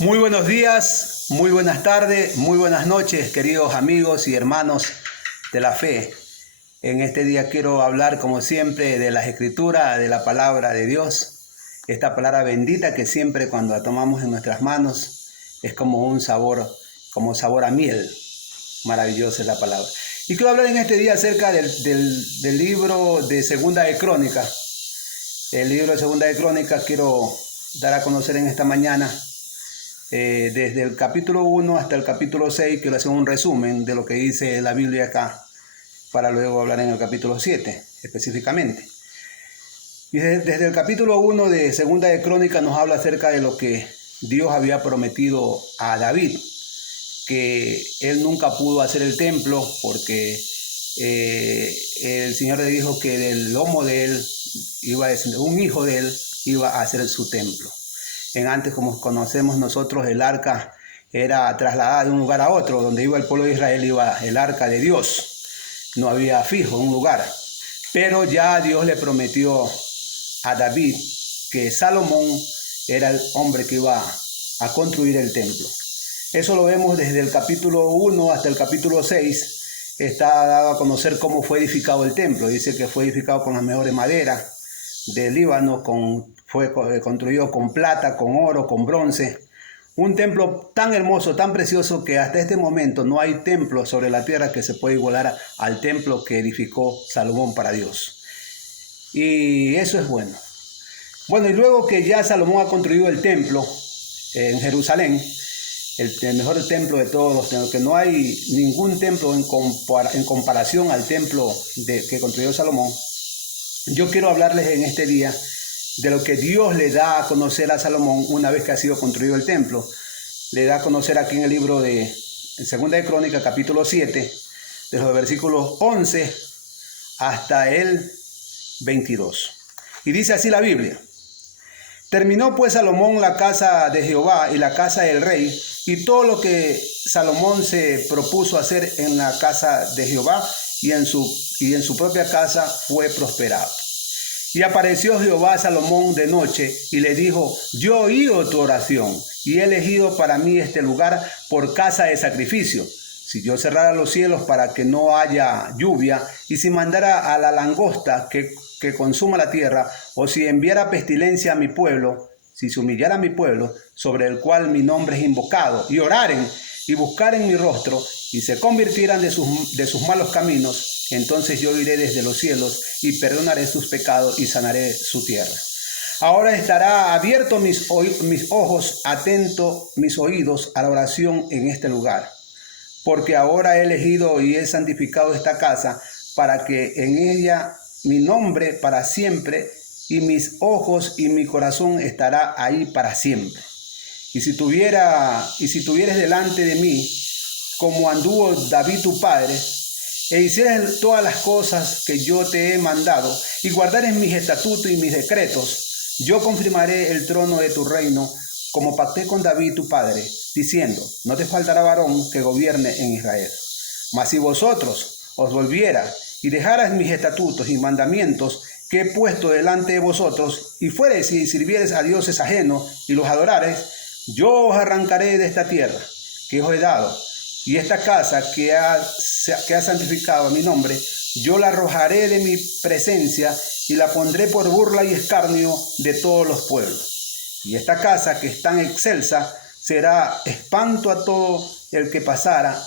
Muy buenos días, muy buenas tardes, muy buenas noches, queridos amigos y hermanos de la fe. En este día quiero hablar, como siempre, de las escrituras, de la palabra de Dios. Esta palabra bendita que siempre cuando la tomamos en nuestras manos es como un sabor, como sabor a miel. Maravillosa es la palabra. Y quiero hablar en este día acerca del libro de Segunda de Crónicas. El libro de Segunda de Crónicas quiero dar a conocer en esta mañana. Desde el capítulo 1 hasta el capítulo 6, quiero hacer un resumen de lo que dice la Biblia acá, para luego hablar en el capítulo 7 específicamente. Y desde el capítulo 1 de Segunda de Crónicas nos habla acerca de lo que Dios había prometido a David, que él nunca pudo hacer el templo porque el Señor le dijo que del lomo de él, un hijo de él iba a hacer su templo. Antes, como conocemos nosotros, el arca era trasladada de un lugar a otro. Donde iba el pueblo de Israel iba el arca de Dios. No había fijo un lugar. Pero ya Dios le prometió a David que Salomón era el hombre que iba a construir el templo. Eso lo vemos desde el capítulo 1 hasta el capítulo 6. Está dado a conocer cómo fue edificado el templo. Dice que fue edificado con las mejores maderas del Líbano, fue construido con plata, con oro, con bronce. Un templo tan hermoso, tan precioso, que hasta este momento no hay templo sobre la tierra que se pueda igualar al templo que edificó Salomón para Dios. Y eso es bueno. Bueno, y luego que ya Salomón ha construido el templo en Jerusalén, el mejor templo de todos, que no hay ningún templo en comparación al templo que construyó Salomón, yo quiero hablarles en este día de lo que Dios le da a conocer a Salomón una vez que ha sido construido el templo. Le da a conocer aquí en el libro de Segunda de Crónicas, capítulo 7, de los versículos 11 hasta el 22. Y dice así la Biblia: Terminó pues Salomón la casa de Jehová y la casa del rey, y todo lo que Salomón se propuso hacer en la casa de Jehová y en su propia casa fue prosperado. Y apareció Jehová a Salomón de noche y le dijo: Yo he oído tu oración y he elegido para mí este lugar por casa de sacrificio. Si yo cerrara los cielos para que no haya lluvia, y si mandara a la langosta que consuma la tierra, o si enviara pestilencia a mi pueblo, si se humillara a mi pueblo, sobre el cual mi nombre es invocado, y oraren y buscaren mi rostro, y se convirtieran de sus malos caminos, entonces yo iré desde los cielos y perdonaré sus pecados y sanaré su tierra. Ahora estará abierto mis ojos, atento mis oídos a la oración en este lugar, porque ahora he elegido y he santificado esta casa para que en ella mi nombre para siempre, y mis ojos y mi corazón estará ahí para siempre. Y si tuvieres delante de mí, como anduvo David tu padre, e hicieres todas las cosas que yo te he mandado, y guardares mis estatutos y mis decretos, yo confirmaré el trono de tu reino, como pacté con David tu padre, diciendo: no te faltará varón que gobierne en Israel. Mas si vosotros os volvieras y dejaras mis estatutos y mandamientos que he puesto delante de vosotros, y fuereis y sirviereis a dioses ajenos y los adorares, yo os arrancaré de esta tierra que os he dado, y esta casa que ha santificado a mi nombre, yo la arrojaré de mi presencia y la pondré por burla y escarnio de todos los pueblos. Y esta casa que es tan excelsa será espanto a todo el que pasara,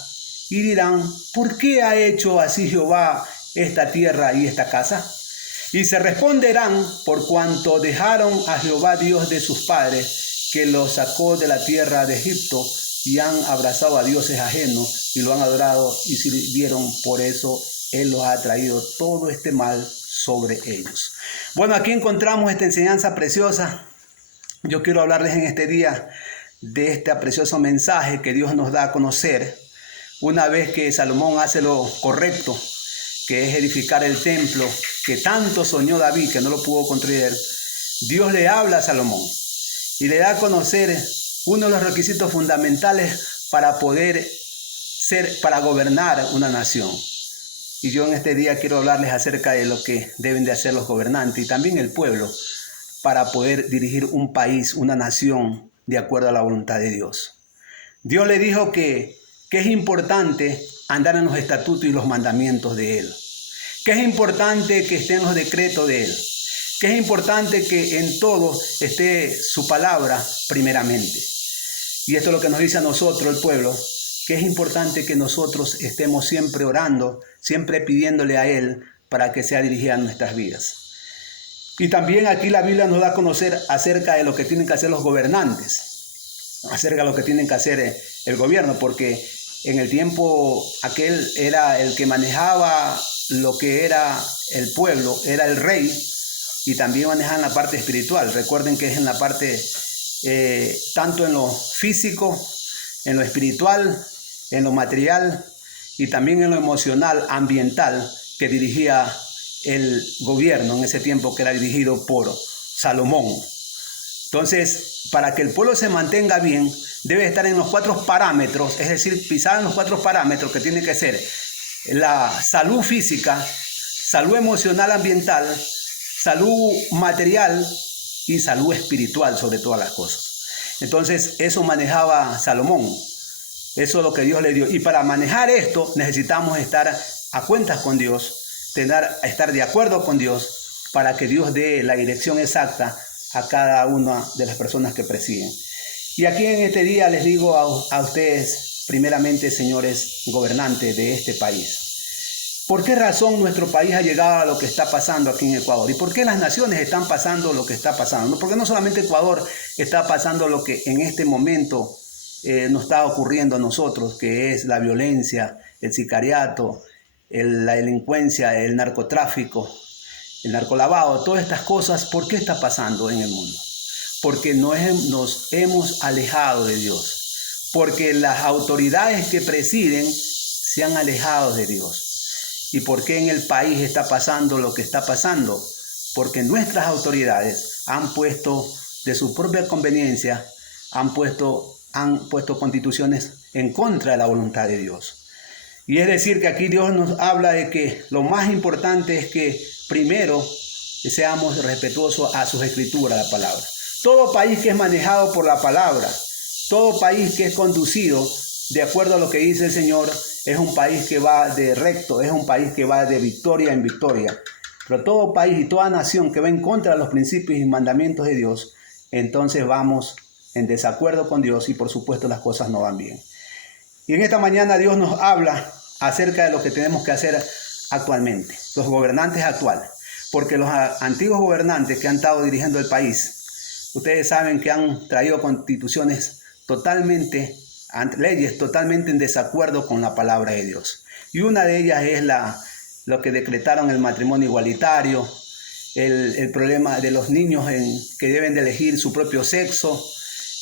y dirán: ¿por qué ha hecho así Jehová esta tierra y esta casa? Y se responderán: por cuanto dejaron a Jehová Dios de sus padres, que los sacó de la tierra de Egipto, y han abrazado a dioses ajenos y lo han adorado y sirvieron. Por eso Él los ha traído todo este mal sobre ellos. Bueno, aquí encontramos esta enseñanza preciosa. Yo quiero hablarles en este día de este precioso mensaje que Dios nos da a conocer una vez que Salomón hace lo correcto, que es edificar el templo que tanto soñó David, que no lo pudo construir. Dios le habla a Salomón y le da a conocer uno de los requisitos fundamentales para gobernar una nación. Y yo en este día quiero hablarles acerca de lo que deben de hacer los gobernantes y también el pueblo para poder dirigir un país, una nación de acuerdo a la voluntad de Dios. Dios le dijo que es importante andar en los estatutos y los mandamientos de Él, que es importante que estén los decretos de Él, que es importante que en todo esté su palabra primeramente. Y esto es lo que nos dice a nosotros, el pueblo, que es importante que nosotros estemos siempre orando, siempre pidiéndole a Él para que sea dirigida en nuestras vidas. Y también aquí la Biblia nos da a conocer acerca de lo que tienen que hacer los gobernantes, acerca de lo que tienen que hacer el gobierno, porque en el tiempo aquel era el que manejaba lo que era el pueblo, era el rey, y también manejaban la parte espiritual. Recuerden que es en la parte, tanto en lo físico, en lo espiritual, en lo material y también en lo emocional, ambiental, que dirigía el gobierno en ese tiempo, que era dirigido por Salomón. Entonces, para que el pueblo se mantenga bien, debe estar en los 4 parámetros, es decir, pisar en los 4 parámetros que tiene que ser la salud física, salud emocional ambiental, salud material y salud espiritual sobre todas las cosas. Entonces, eso manejaba Salomón. Eso es lo que Dios le dio. Y para manejar esto necesitamos estar a cuentas con Dios, estar de acuerdo con Dios para que Dios dé la dirección exacta a cada una de las personas que presiden. Y aquí en este día les digo a ustedes, primeramente, señores gobernantes de este país, ¿por qué razón nuestro país ha llegado a lo que está pasando aquí en Ecuador? ¿Y por qué las naciones están pasando lo que está pasando? Porque no solamente Ecuador está pasando lo que en este momento nos está ocurriendo a nosotros, que es la violencia, el sicariato, la delincuencia, el narcotráfico, el narcolavado, todas estas cosas. ¿Por qué está pasando en el mundo? Porque nos hemos alejado de Dios, porque las autoridades que presiden se han alejado de Dios. ¿Y por qué en el país está pasando lo que está pasando? Porque nuestras autoridades han puesto de su propia conveniencia, han puesto constituciones en contra de la voluntad de Dios. Y es decir, que aquí Dios nos habla de que lo más importante es que primero seamos respetuosos a sus escrituras, la palabra. Todo país que es manejado por la palabra, todo país que es conducido de acuerdo a lo que dice el Señor, es un país que va de recto, es un país que va de victoria en victoria. Pero todo país y toda nación que va en contra de los principios y mandamientos de Dios, entonces vamos en desacuerdo con Dios y por supuesto las cosas no van bien. Y en esta mañana Dios nos habla acerca de lo que tenemos que hacer actualmente, los gobernantes actuales. Porque los antiguos gobernantes que han estado dirigiendo el país, ustedes saben que han traído constituciones leyes totalmente en desacuerdo con la palabra de Dios. Y una de ellas es lo que decretaron el matrimonio igualitario, el problema de los niños que deben de elegir su propio sexo.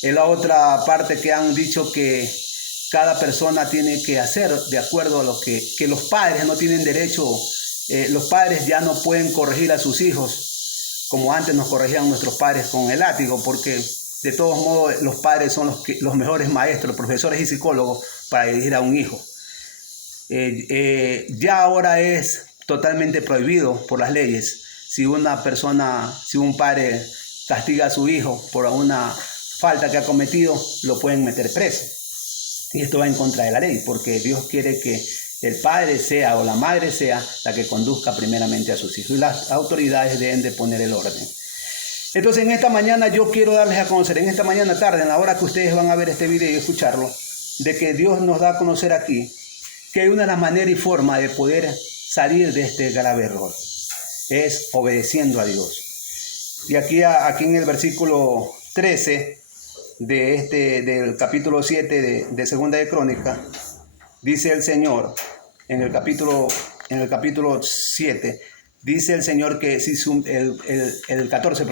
En la otra parte que han dicho que cada persona tiene que hacer de acuerdo a lo que los padres no tienen derecho, los padres ya no pueden corregir a sus hijos como antes nos corregían nuestros padres con el látigo, porque de todos modos los padres son los mejores maestros, profesores y psicólogos para dirigir a un hijo. Ya ahora es totalmente prohibido por las leyes. Si un padre castiga a su hijo por una falta que ha cometido, lo pueden meter preso. Y esto va en contra de la ley, porque Dios quiere que el padre sea o la madre sea la que conduzca primeramente a sus hijos. Y las autoridades deben de poner el orden. Entonces en esta mañana yo quiero darles a conocer, en esta mañana tarde, en la hora que ustedes van a ver este video y escucharlo, de que Dios nos da a conocer aquí que hay una de las maneras y formas de poder salir de este grave error. Es obedeciendo a Dios. Y aquí en el versículo 13 del capítulo 7 de Segunda de Crónica, dice el Señor, en el capítulo 7, dice el Señor que el 14,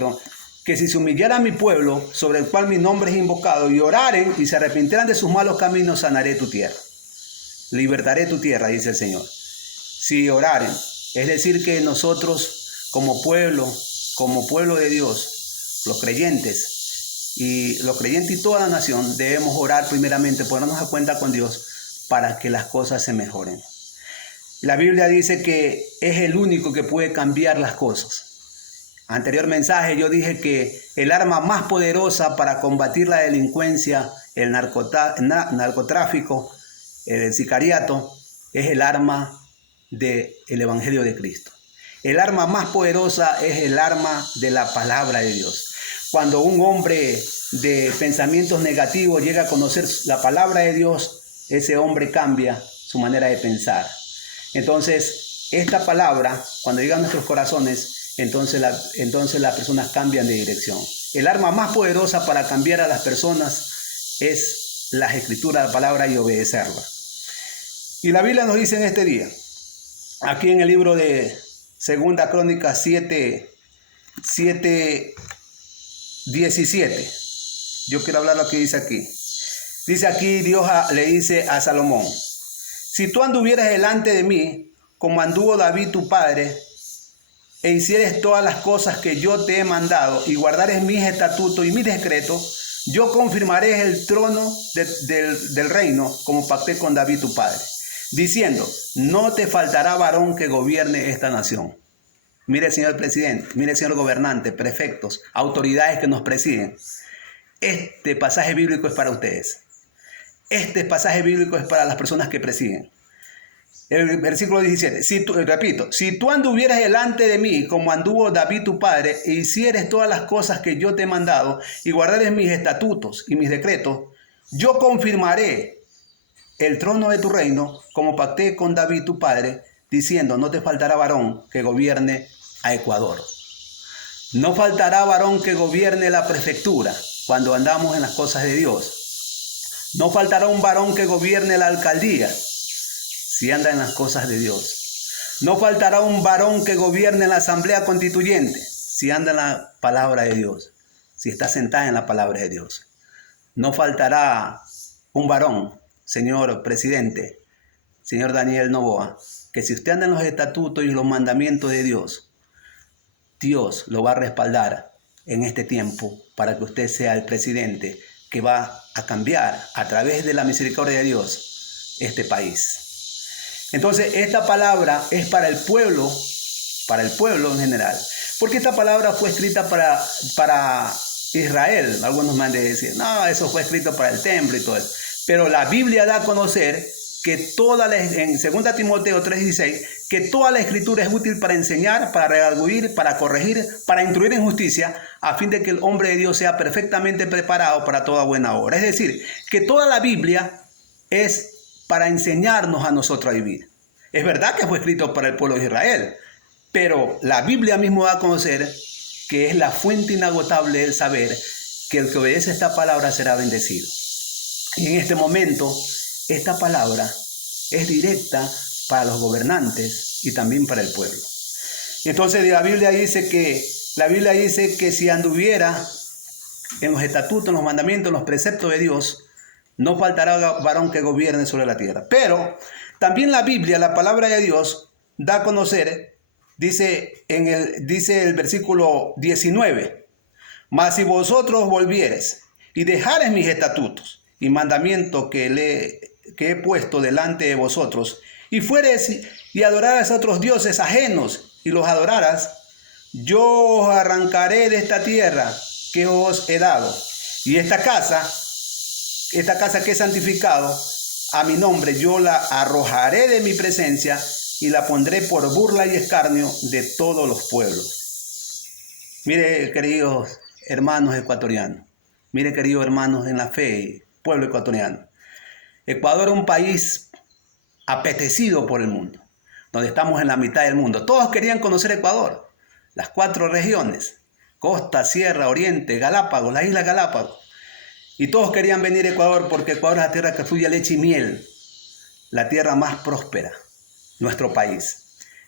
que si se humillara mi pueblo, sobre el cual mi nombre es invocado, y oraren y se arrepintieran de sus malos caminos, sanaré tu tierra. Libertaré tu tierra, dice el Señor. Si oraren, es decir que nosotros como pueblo de Dios, los creyentes y toda la nación, debemos orar primeramente, ponernos a cuenta con Dios para que las cosas se mejoren. La Biblia dice que es el único que puede cambiar las cosas. anterior mensaje yo dije que el arma más poderosa para combatir la delincuencia, el narcotráfico, el sicariato, es el arma del Evangelio de Cristo. El arma más poderosa es el arma de la palabra de Dios. Cuando un hombre de pensamientos negativos llega a conocer la palabra de Dios, ese hombre cambia su manera de pensar. Entonces, esta palabra, cuando llega a nuestros corazones, entonces las personas cambian de dirección. El arma más poderosa para cambiar a las personas es las escrituras, la palabra y obedecerla. Y la Biblia nos dice en este día, aquí en el libro de Segunda Crónicas 7:17. Yo quiero hablar lo que dice aquí. Dice aquí, Dios le dice a Salomón: si tú anduvieras delante de mí, como anduvo David tu padre, e hicieres todas las cosas que yo te he mandado, y guardares mis estatutos y mis decretos, yo confirmaré el trono del reino, como pacté con David tu padre, diciendo: no te faltará varón que gobierne esta nación. Mire, señor presidente, mire, señor gobernante, prefectos, autoridades que nos presiden. Este pasaje bíblico es para ustedes. Este pasaje bíblico es para las personas que presiden. El versículo 17, si tú anduvieras delante de mí como anduvo David tu padre, e hicieres todas las cosas que yo te he mandado, y guardares mis estatutos y mis decretos, yo confirmaré el trono de tu reino, como pacté con David tu padre, diciendo: no te faltará varón que gobierne a Ecuador. No faltará varón que gobierne la prefectura cuando andamos en las cosas de Dios. No faltará un varón que gobierne la alcaldía si anda en las cosas de Dios. No faltará un varón que gobierne la asamblea constituyente si anda en la palabra de Dios, si está sentada en la palabra de Dios. No faltará un varón, señor presidente, señor Daniel Noboa, que si usted anda en los estatutos y los mandamientos de Dios, Dios lo va a respaldar en este tiempo para que usted sea el presidente que va a cambiar a través de la misericordia de Dios este país. Entonces, esta palabra es para el pueblo en general, porque esta palabra fue escrita para Israel. Algunos me han de decir: no, eso fue escrito para el templo y todo eso. Pero la Biblia da a conocer que en 2 Timoteo 3:16, que toda la escritura es útil para enseñar, para redarguir, para corregir, para instruir en justicia, a fin de que el hombre de Dios sea perfectamente preparado para toda buena obra. Es decir, que toda la Biblia es para enseñarnos a nosotros a vivir. Es verdad que fue escrito para el pueblo de Israel, pero la Biblia mismo da a conocer que es la fuente inagotable del saber que el que obedece esta palabra será bendecido. Y en este momento, esta palabra es directa para los gobernantes y también para el pueblo. Entonces la Biblia dice que si anduviera en los estatutos, en los mandamientos, en los preceptos de Dios, no faltará varón que gobierne sobre la tierra. Pero también la Biblia, la palabra de Dios, da a conocer, dice el versículo 19, mas si vosotros volviereis y dejareis mis estatutos y mandamientos que he puesto delante de vosotros, y fueres y adoraras a otros dioses ajenos y los adoraras, yo os arrancaré de esta tierra que os he dado, y esta casa que he santificado a mi nombre, yo la arrojaré de mi presencia y la pondré por burla y escarnio de todos los pueblos. Mire, queridos hermanos ecuatorianos, mire, queridos hermanos en la fe, pueblo ecuatoriano, Ecuador es un país apetecido por el mundo, donde estamos en la mitad del mundo. Todos querían conocer Ecuador, las 4 regiones, costa, sierra, oriente, Galápagos, las Islas Galápagos. Y todos querían venir a Ecuador porque Ecuador es la tierra que fluye leche y miel, la tierra más próspera, nuestro país.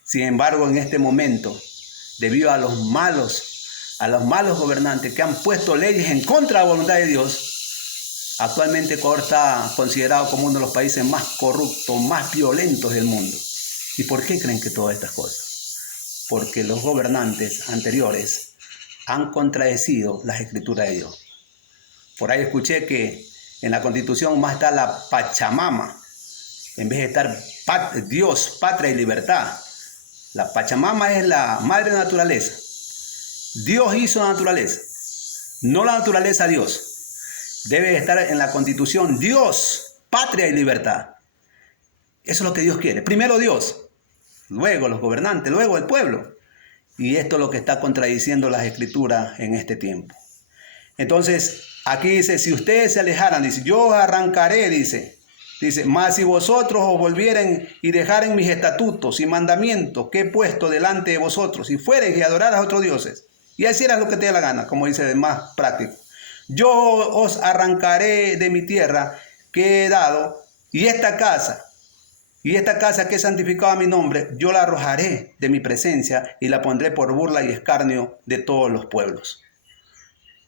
Sin embargo, en este momento, debido a los malos gobernantes que han puesto leyes en contra de la voluntad de Dios, actualmente Ecuador está considerado como uno de los países más corruptos, más violentos del mundo. ¿Y por qué creen que todas estas cosas? Porque los gobernantes anteriores han contradecido las escrituras de Dios. Por ahí escuché que en la Constitución más está la Pachamama, en vez de estar Dios, patria y libertad. La Pachamama es la madre naturaleza. Dios hizo la naturaleza, no la naturaleza Dios. Debe estar en la Constitución Dios, patria y libertad. Eso es lo que Dios quiere. Primero Dios, luego los gobernantes, luego el pueblo. Y esto es lo que está contradiciendo las Escrituras en este tiempo. Entonces, aquí dice, si ustedes se alejaran, dice, yo arrancaré, dice, mas si vosotros os volvieren y dejaren mis estatutos y mandamientos que he puesto delante de vosotros, y fuereis y adoraras a otros dioses, y hicieras lo que te dé la gana, como dice el más práctico, yo os arrancaré de mi tierra que he dado, y esta casa que he santificado a mi nombre, yo la arrojaré de mi presencia y la pondré por burla y escarnio de todos los pueblos.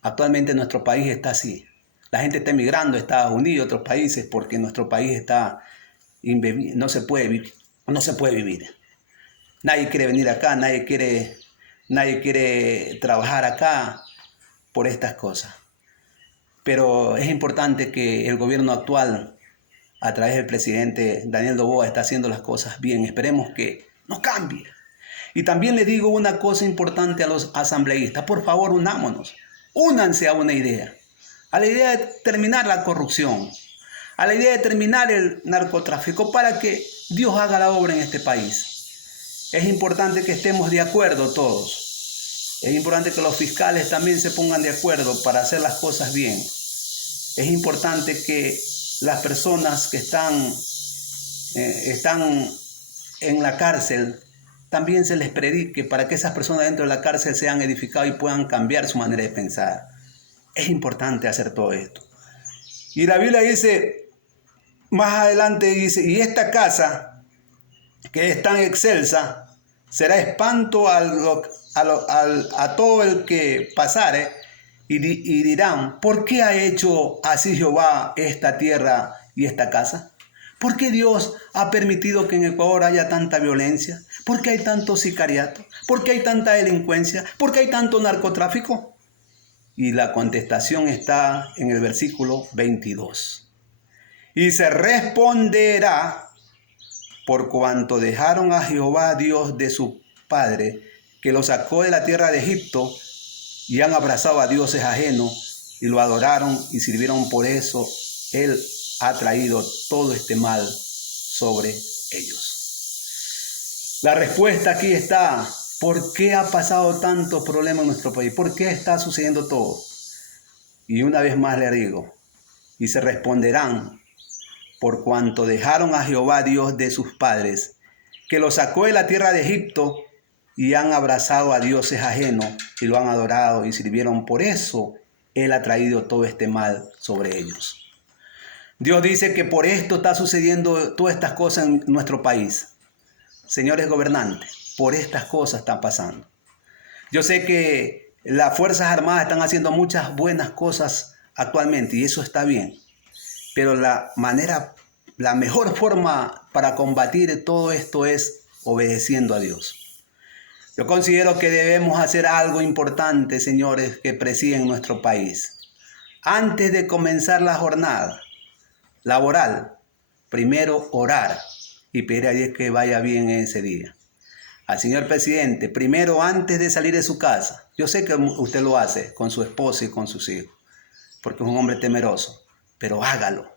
Actualmente nuestro país está así. La gente está emigrando a Estados Unidos, a otros países, porque nuestro país está no se puede vivir. Nadie quiere venir acá, nadie quiere trabajar acá por estas cosas. Pero es importante que el gobierno actual, a través del presidente Daniel Noboa, está haciendo las cosas bien. Esperemos que nos cambie. Y también le digo una cosa importante a los asambleístas. Por favor, unámonos. Únanse a una idea. A la idea de terminar la corrupción. A la idea de terminar el narcotráfico para que Dios haga la obra en este país. Es importante que estemos de acuerdo todos. Es importante que los fiscales también se pongan de acuerdo para hacer las cosas bien. Es importante que las personas que están en la cárcel también se les predique para que esas personas dentro de la cárcel sean edificadas y puedan cambiar su manera de pensar. Es importante hacer todo esto. Y la Biblia dice, más adelante dice, y esta casa que es tan excelsa será espanto a todo el que pasare y dirán, ¿por qué ha hecho así Jehová esta tierra y esta casa? ¿Por qué Dios ha permitido que en Ecuador haya tanta violencia? ¿Por qué hay tanto sicariato? ¿Por qué hay tanta delincuencia? ¿Por qué hay tanto narcotráfico? Y la contestación está en el versículo 22. Y se responderá, por cuanto dejaron a Jehová Dios de su padre, que lo sacó de la tierra de Egipto, y han abrazado a dioses ajenos, y lo adoraron y sirvieron, por eso Él ha traído todo este mal sobre ellos. La respuesta aquí está. ¿Por qué ha pasado tanto problema en nuestro país? ¿Por qué está sucediendo todo? Y una vez más le digo, y se responderán, por cuanto dejaron a Jehová Dios de sus padres, que lo sacó de la tierra de Egipto, y han abrazado a dioses ajenos, y lo han adorado y sirvieron. Por eso Él ha traído todo este mal sobre ellos. Dios dice que por esto está sucediendo todas estas cosas en nuestro país. Señores gobernantes, por estas cosas están pasando. Yo sé que las Fuerzas Armadas están haciendo muchas buenas cosas actualmente y eso está bien. Pero la mejor forma para combatir todo esto es obedeciendo a Dios. Yo considero que debemos hacer algo importante, señores, que presiden nuestro país. Antes de comenzar la jornada laboral, primero orar y pedir a Dios que vaya bien ese día. Al señor presidente, primero antes de salir de su casa, yo sé que usted lo hace con su esposa y con sus hijos, porque es un hombre temeroso, pero hágalo.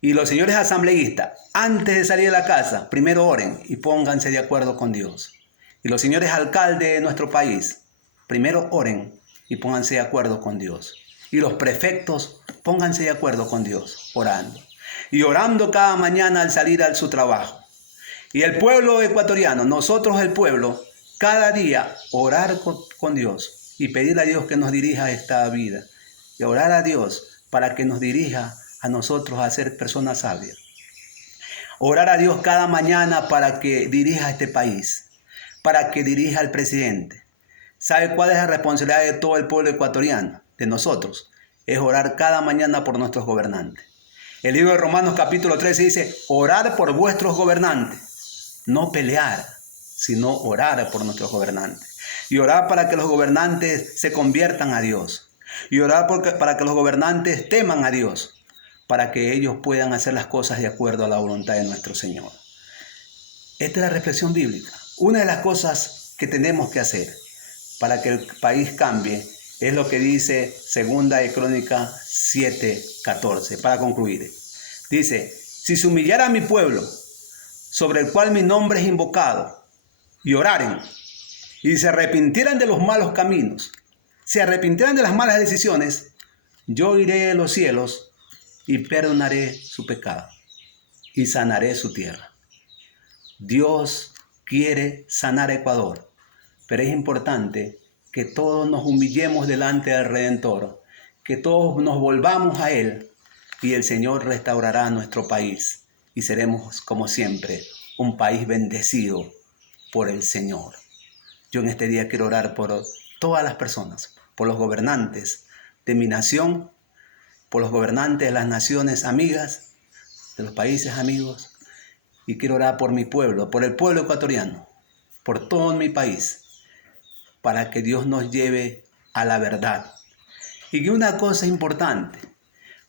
Y los señores asambleístas, antes de salir de la casa, primero oren y pónganse de acuerdo con Dios. Y los señores alcaldes de nuestro país, primero oren y pónganse de acuerdo con Dios. Y los prefectos, pónganse de acuerdo con Dios, orando. Y orando cada mañana al salir a su trabajo. Y el pueblo ecuatoriano, nosotros el pueblo, cada día orar con Dios y pedirle a Dios que nos dirija esta vida. Y orar a Dios para que nos dirija a nosotros a ser personas sabias. Orar a Dios cada mañana para que dirija este país, para que dirija al presidente. ¿Sabe cuál es la responsabilidad de todo el pueblo ecuatoriano, de nosotros? Es orar cada mañana por nuestros gobernantes. El libro de Romanos capítulo 13 dice, orar por vuestros gobernantes, no pelear, sino orar por nuestros gobernantes. Y orar para que los gobernantes se conviertan a Dios. Y orar para que los gobernantes teman a Dios, para que ellos puedan hacer las cosas de acuerdo a la voluntad de nuestro Señor. Esta es la reflexión bíblica. Una de las cosas que tenemos que hacer, para que el país cambie es lo que dice 2 de Crónicas 7:14. Para concluir, dice: si se humillara mi pueblo, sobre el cual mi nombre es invocado, y oraren, y se arrepintieran de los malos caminos, se arrepintieran de las malas decisiones, yo iré de los cielos y perdonaré su pecado y sanaré su tierra. Dios quiere sanar Ecuador, pero es importante que todos nos humillemos delante del Redentor, que todos nos volvamos a Él, y el Señor restaurará nuestro país y seremos, como siempre, un país bendecido por el Señor. Yo en este día quiero orar por todas las personas, por los gobernantes de mi nación, por los gobernantes de las naciones amigas, de los países amigos, y quiero orar por mi pueblo, por el pueblo ecuatoriano, por todo mi país, para que Dios nos lleve a la verdad. Y que una cosa importante,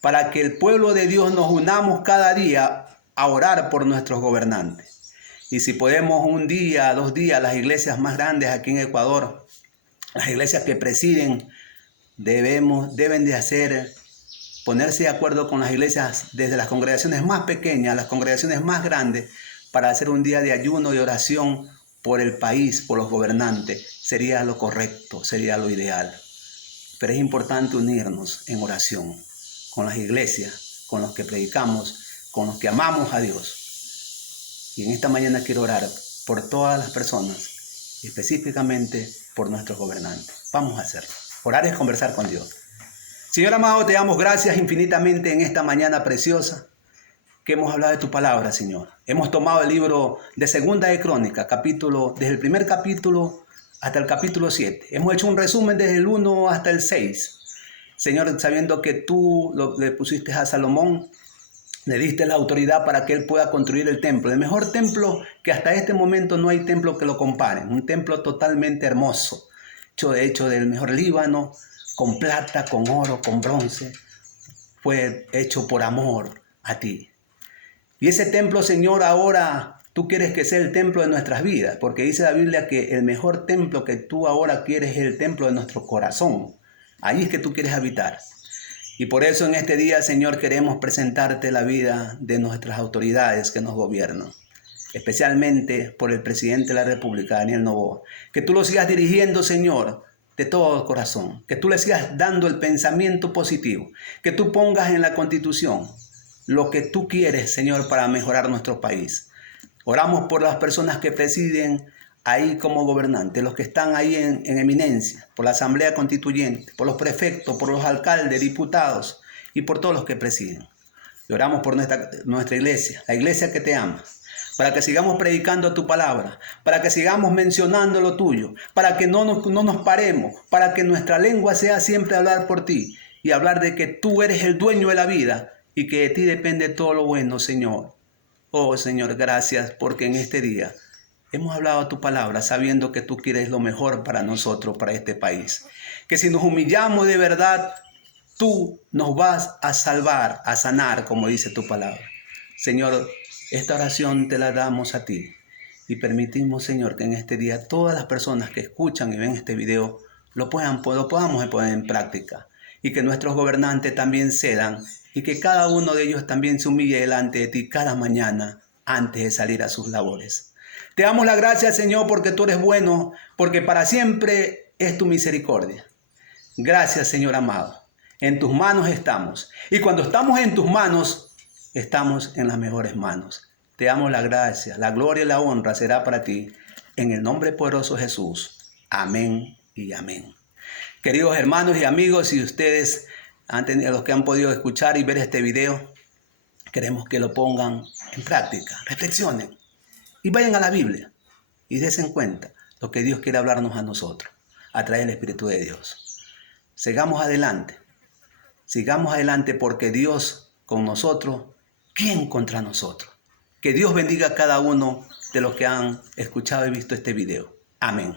para que el pueblo de Dios nos unamos cada día a orar por nuestros gobernantes. Y si podemos un día, 2 días, las iglesias más grandes aquí en Ecuador, las iglesias que presiden, deben de ponerse de acuerdo con las iglesias, desde las congregaciones más pequeñas a las congregaciones más grandes, para hacer un día de ayuno y oración por el país, por los gobernantes. Sería lo correcto, sería lo ideal. Pero es importante unirnos en oración con las iglesias, con los que predicamos, con los que amamos a Dios. Y en esta mañana quiero orar por todas las personas, específicamente por nuestros gobernantes. Vamos a hacerlo. Orar es conversar con Dios. Señor amado, te damos gracias infinitamente en esta mañana preciosa que hemos hablado de tu palabra, Señor. Hemos tomado el libro de 2 de Crónicas, desde el primer capítulo hasta el capítulo 7. Hemos hecho un resumen desde el 1 hasta el 6. Señor, sabiendo que tú le pusiste a Salomón, le diste la autoridad para que él pueda construir el templo. El mejor templo que hasta este momento no hay templo que lo compare. Un templo totalmente hermoso, hecho del mejor Líbano, con plata, con oro, con bronce. Fue hecho por amor a ti. Y ese templo, Señor, ahora tú quieres que sea el templo de nuestras vidas, porque dice la Biblia que el mejor templo que tú ahora quieres es el templo de nuestro corazón. Ahí es que tú quieres habitar. Y por eso en este día, Señor, queremos presentarte la vida de nuestras autoridades que nos gobiernan, especialmente por el presidente de la República, Daniel Noboa. Que tú lo sigas dirigiendo, Señor, de todo corazón. Que tú le sigas dando el pensamiento positivo. Que tú pongas en la Constitución lo que tú quieres, Señor, para mejorar nuestro país. Oramos por las personas que presiden ahí como gobernantes, los que están ahí en eminencia, por la Asamblea Constituyente, por los prefectos, por los alcaldes, diputados y por todos los que presiden. Y oramos por nuestra iglesia, la iglesia que te ama, para que sigamos predicando tu palabra, para que sigamos mencionando lo tuyo, para que no nos paremos, para que nuestra lengua sea siempre hablar por ti y hablar de que tú eres el dueño de la vida y que de ti depende todo lo bueno, Señor. Oh, Señor, gracias porque en este día hemos hablado tu palabra sabiendo que tú quieres lo mejor para nosotros, para este país. Que si nos humillamos de verdad, tú nos vas a salvar, a sanar, como dice tu palabra. Señor, esta oración te la damos a ti. Y permitimos, Señor, que en este día todas las personas que escuchan y ven este video lo podamos poner en práctica. Y que nuestros gobernantes también cedan. Y que cada uno de ellos también se humille delante de ti cada mañana antes de salir a sus labores. Te damos la gracia, Señor, porque tú eres bueno, porque para siempre es tu misericordia. Gracias, Señor amado. En tus manos estamos. Y cuando estamos en tus manos, estamos en las mejores manos. Te damos la gracia, la gloria y la honra será para ti. En el nombre poderoso de Jesús. Amén y amén. Queridos hermanos y amigos, si ustedes los que han podido escuchar y ver este video, queremos que lo pongan en práctica, reflexionen y vayan a la Biblia y desen cuenta lo que Dios quiere hablarnos a nosotros a través del Espíritu de Dios. Sigamos adelante porque Dios con nosotros, ¿quién contra nosotros? Que Dios bendiga a cada uno de los que han escuchado y visto este video. Amén.